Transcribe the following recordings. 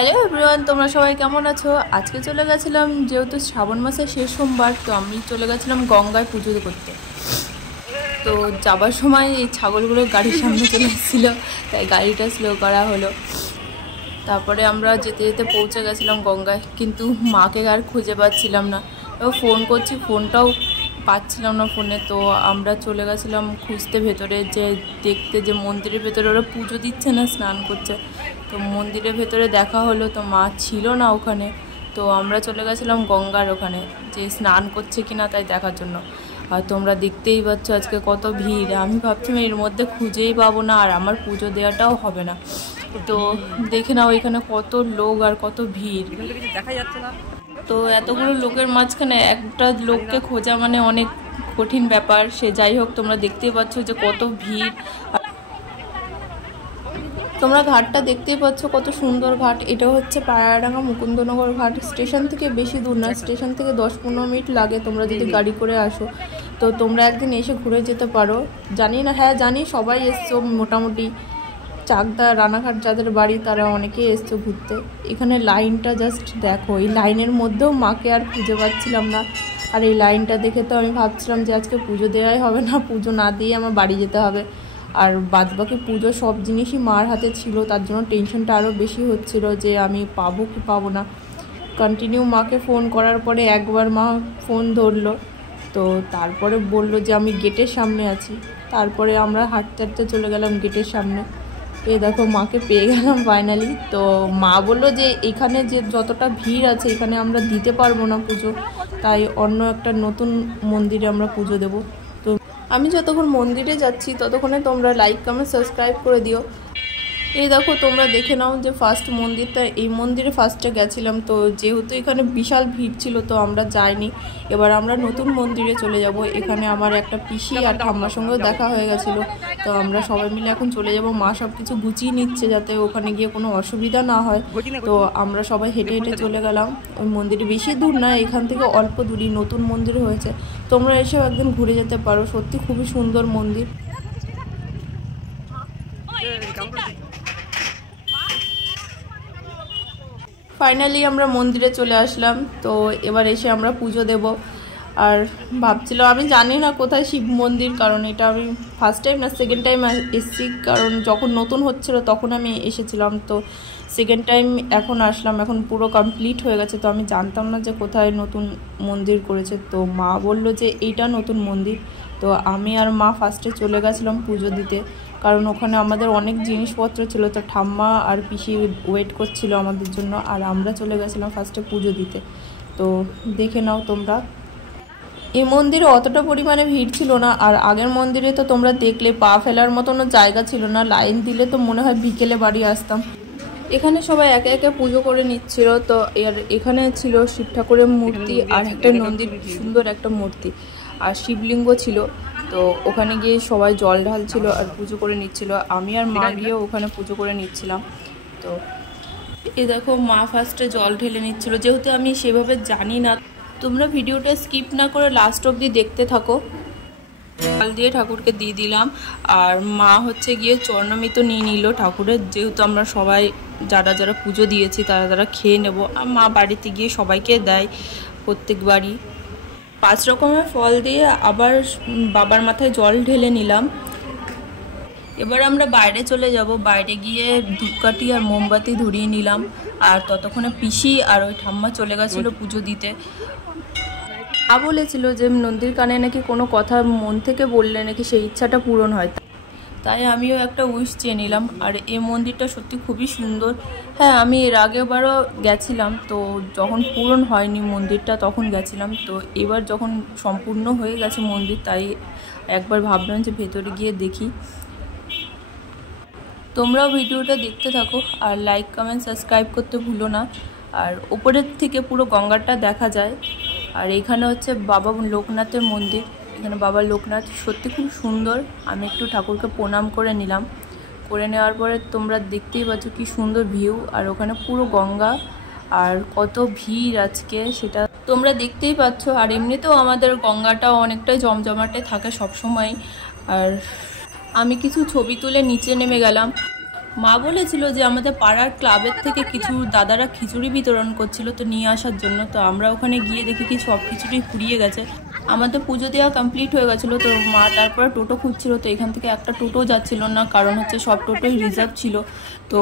Hello everyone, তোমরা সবাই কেমন আছো? আজকে চলে গেছিলাম, যেহেতু শ্রাবণ মাসের শেষ সোমবার, তো আমি চলে গেছিলাম গঙ্গায় পুজো করতে। তো যাবার সময় এই ছাগলগুলো গাড়ির সামনে চলে এসেছিল, তাই গাড়িটা স্লো করা হলো। তারপরে আমরা যেতে যেতে পৌঁছে গেছিলাম গঙ্গায়, কিন্তু মাকে আর খুঁজে পাচ্ছিলাম না। এবার ফোন করছি, ফোনটাও পাচ্ছিলাম না ফোনে। তো আমরা চলে গেছিলাম খুঁজতে ভেতরে, যে দেখতে যে মন্দিরের ভেতরে ওরা পুজো দিচ্ছে না স্নান করছে। তো মন্দিরের ভেতরে দেখা হলো, তো মা ছিল না ওখানে। তো আমরা চলে গেছিলাম গঙ্গার ওখানে, যে স্নান করছে কিনা তাই দেখার জন্য। আর তোমরা দেখতেই পাচ্ছ আজকে কত ভিড়। আমি ভাবছিলাম এর মধ্যে খুঁজেই পাবো না, আর আমার পুজো দেওয়াটাও হবে না। তো দেখে নাও এখানে কত লোক আর কত ভিড়, দেখা যাচ্ছে না। তো এতগুলো লোকের মাঝখানে একটা লোককে খোঁজা মানে অনেক কঠিন ব্যাপার। সে যাই হোক, তোমরা দেখতেই পাচ্ছ যে কত ভিড়। তোমরা ঘাটটা দেখতেই পাচ্ছ, কত সুন্দর ঘাট। এটা হচ্ছে পায়রাডাঙ্গা মুকুন্দনগর ঘাট। স্টেশন থেকে বেশি দূর না, স্টেশন থেকে 10-15 মিনিট লাগে তোমরা যদি গাড়ি করে আসো। তো তোমরা একদিন এসে ঘুরে যেতে পারো। জানি না, হ্যাঁ জানি সবাই এসছো মোটামুটি। চাকদা রানাঘাট যাদের বাড়ি তারা অনেকেই এসছে ঘুরতে। এখানে লাইনটা জাস্ট দেখো, এই লাইনের মধ্যেও মাকে আর খুঁজে পাচ্ছিলাম না। আর এই লাইনটা দেখে তো আমি ভাবছিলাম যে আজকে পুজো দেওয়াই হবে না, পুজো না দিয়ে আমার বাড়ি যেতে হবে। আর বাদবাকি পুজো সব জিনিসই মার হাতে ছিল, তার জন্য টেনশনটা আরও বেশি হচ্ছিল যে আমি পাবো কি পাবো না। কন্টিনিউ মাকে ফোন করার পরে একবার মা ফোন ধরলো, তো তারপরে বলল যে আমি গেটের সামনে আছি। তারপরে আমরা হাঁটতে হাঁটতে চলে গেলাম গেটের সামনে। এই দেখো মাকে পেয়ে গেলাম ফাইনালি। তো মা বললো যে এখানে যে যতটা ভিড় আছে এখানে আমরা দিতে পারবো না পুজো, তাই অন্য একটা নতুন মন্দিরে আমরা পুজো দেবো। তো আমি যতক্ষণ মন্দিরে যাচ্ছি ততক্ষণে তোমরা লাইক কমেন্ট সাবস্ক্রাইব করে দিও। এই দেখো তোমরা দেখে নাও যে ফার্স্ট মন্দিরটা, এই মন্দিরে ফার্স্টে গেছিলাম। তো যেহেতু এখানে বিশাল ভিড় ছিল তো আমরা যাইনি। এবার আমরা নতুন মন্দিরে চলে যাব। এখানে আমার একটা পিসি আর ঠাম্মার সঙ্গেও দেখা হয়ে গেছিলো। তো আমরা সবাই মিলে এখন চলে যাব। মা সব কিছু গুছিয়ে নিচ্ছে যাতে ওখানে গিয়ে কোনো অসুবিধা না হয়। তো আমরা সবাই হেঁটে হেঁটে চলে গেলাম ওই মন্দিরে। বেশি দূর না, এখান থেকে অল্প দূরই নতুন মন্দির হয়েছে। তোমরা এসেও একদিন ঘুরে যেতে পারো, সত্যি খুবই সুন্দর মন্দির। ফাইনালি আমরা মন্দিরে চলে আসলাম। তো এবার এসে আমরা পুজো দেব। আর ভাবছিলাম, আমি জানি না কোথায় শিব মন্দির, কারণ এটা আমি ফার্স্ট টাইম না সেকেন্ড টাইম এসেছি। কারণ যখন নতুন হচ্ছিল তখন আমি এসেছিলাম, তো সেকেন্ড টাইম এখন আসলাম। এখন পুরো কমপ্লিট হয়ে গেছে, তো আমি জানতাম না যে কোথায় নতুন মন্দির করেছে। তো মা বললো যে এইটা নতুন মন্দির। তো আমি আর মা ফার্স্টে চলে গেছিলাম পুজো দিতে, কারণ ওখানে আমাদের অনেক জিনিসপত্র ছিল। তো ঠাম্মা আর পিসি ওয়েট করছিল আমাদের জন্য, আর আমরা চলে গেছিলাম ফার্স্টে পুজো দিতে। তো দেখে নাও তোমরা, এই মন্দিরে অতটা পরিমাণে ভিড় ছিল না। আর আগের মন্দিরে তো তোমরা দেখলে পা ফেলার মতনও জায়গা ছিল না, লাইন দিলে তো মনে হয় বিকেলে বাড়ি আসতাম। এখানে সবাই একে একে পুজো করে নিচ্ছিল। তো এখানে ছিল শিব ঠাকুরের মূর্তি আর একটা নন্দীর সুন্দর একটা মূর্তি, আর শিবলিঙ্গ ছিল। তো ওখানে গিয়ে সবাই জল ঢালছিল আর পুজো করে নিচ্ছিল। আমি আর মা গিয়েও ওখানে পুজো করে নিচ্ছিলাম। তো এই দেখো মা ফার্স্টে জল ঢেলে নিচ্ছিল, যেহেতু আমি সেভাবে জানি না। তোমরা ভিডিওটা স্কিপ না করে লাস্ট অবধি দেখতে থাকো। জল দিয়ে ঠাকুরকে দিয়ে দিলাম, আর মা হচ্ছে গিয়ে চরণামৃত নিয়ে নিল ঠাকুরের। যেহেতু আমরা সবাই যারা যারা পুজো দিয়েছি তারা খেয়ে নেব, আর মা বাড়িতে গিয়ে সবাইকে দেয় প্রত্যেকবারই। 5 রকমের ফল দিয়ে আবার বাবার মাথায় জল ঢেলে নিলাম। এবার আমরা বাইরে চলে যাব। বাইরে গিয়ে ধূপকাঠি আর মোমবাতি ধরিয়ে নিলাম। আর ততক্ষণে পিসি আর ওই ঠাম্মা চলে গেছিলো পুজো দিতে। বলেছিল যে নন্দীর কানে নাকি কোনো কথা মন থেকে বললে নাকি সেই ইচ্ছাটা পূরণ হয়, তাই আমিও একটা উইশ চেয়ে নিলাম। আর এই মন্দিরটা সত্যি খুবই সুন্দর। হ্যাঁ, আমি এর আগেবারও গেছিলাম, তো যখন পূরণ হয়নি মন্দিরটা তখন গেছিলাম। তো এবার যখন সম্পূর্ণ হয়ে গেছে মন্দির, তাই একবার ভাবলাম যে ভেতরে গিয়ে দেখি। তোমরাও ভিডিওটা দেখতে থাকো, আর লাইক কমেন্ট সাবস্ক্রাইব করতে ভুলো না। আর উপরের থেকে পুরো গঙ্গাটা দেখা যায়। আর এখানে হচ্ছে বাবা লোকনাথের মন্দির। এখানে বাবা লোকনাথ সত্যি খুব সুন্দর। আমি একটু ঠাকুরকে প্রণাম করে নিলাম। করে নেওয়ার পরে তোমরা দেখতেই পাচ্ছ কি সুন্দর ভিউ, আর ওখানে পুরো গঙ্গা, আর কত ভিড় আজকে সেটা তোমরা দেখতেই পাচ্ছ। আর এমনিতেও আমাদের গঙ্গাটাও অনেকটাই জমজমাটে থাকে সবসময়। আর আমি কিছু ছবি তুলে নিচে নেমে গেলাম। মা বলেছিল যে আমাদের পাড়ার ক্লাবের থেকে কিছু দাদারা খিচুড়ি বিতরণ করছিল, তো নিয়ে আসার জন্য। তো আমরা ওখানে গিয়ে দেখি কি সব খিচুড়ি ফুরিয়ে গেছে। আমাদের পুজো দেওয়া কমপ্লিট হয়ে গেছিলো, তো মা তারপরে টোটো খুঁজছিল। তো এখান থেকে একটা টোটো যাচ্ছিল না, কারণ হচ্ছে সব টোটোই রিজার্ভ ছিল। তো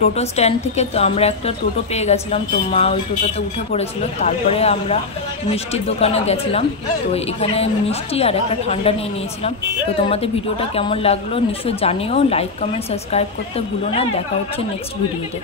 টোটো স্ট্যান্ড থেকে তো আমরা একটা টোটো পেয়ে গেছিলাম, তো মা ওই টোটোতে উঠে পড়েছিল। তারপরে আমরা মিষ্টির দোকানে গেছিলাম, তো এখানে মিষ্টি আর একটা ঠান্ডা নিয়ে নিয়েছিলাম। তো তোমাদের ভিডিওটা কেমন লাগলো নিশ্চয়ই জানিও, লাইক কমেন্ট সাবস্ক্রাইব করতে ভুলো না। দেখা হচ্ছে নেক্সট ভিডিওতে।